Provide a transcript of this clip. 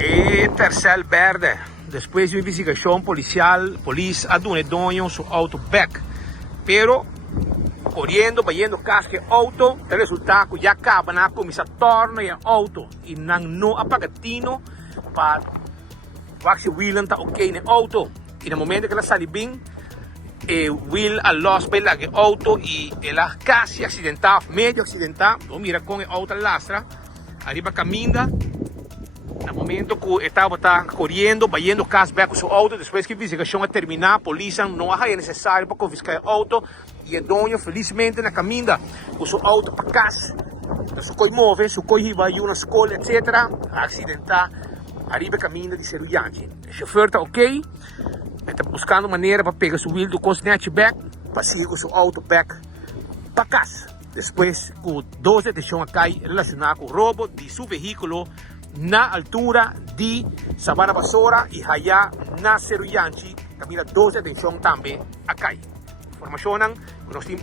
E terceiro verde. Depois de uma investigação policial, a polícia aduniu seu auto back. Pero, correndo, batendo casca auto, o resultado já acaba na comissão torna o auto e não apagatino para o wheel está ok no auto. E no momento que ela sai bem, o wheel a loss pela o auto e ela quase acidentada, meio acidentada. Então mira com o auto lastra, arriba caminha. No momento que estava correndo, batendo cashback com seu auto, depois que a investigação terminar, a polícia não é necessário para confiscar o auto e o dono, felizmente, na caminha com seu auto para casa. Seu coi move, seu coi vai a uma escola, etc. Acidentar, arriba a caminho de Cerulhante. O chofer está ok, está buscando maneira para pegar seu wheel do consciente back, para seguir com seu auto back para casa. Depois, com 12 decisões relacionadas com o roubo de seu veículo na altura de Sabana Basora e Haya na Cerulhante, camina 12 atenção também a cai. Informação que nós temos.